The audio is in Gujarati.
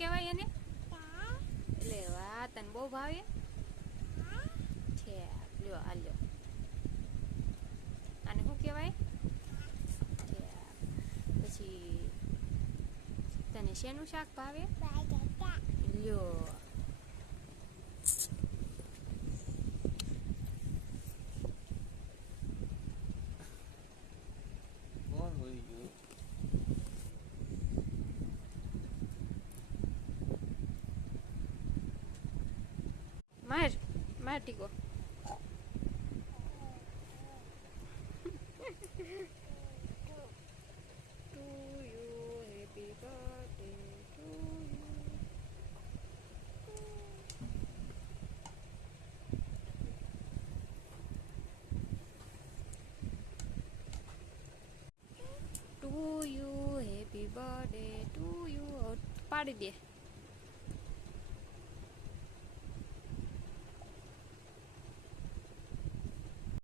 કહેવાય એને? એટલે વાહ, તને બહુ ભાવે છે. લ્યો આ લ્યો, આને શું કહેવાય? પછી તને શેનું શાક ભાવે? લ્યો માર માર ટીકો. To you, happy birthday to you. To you, happy birthday to you. પાડી દે.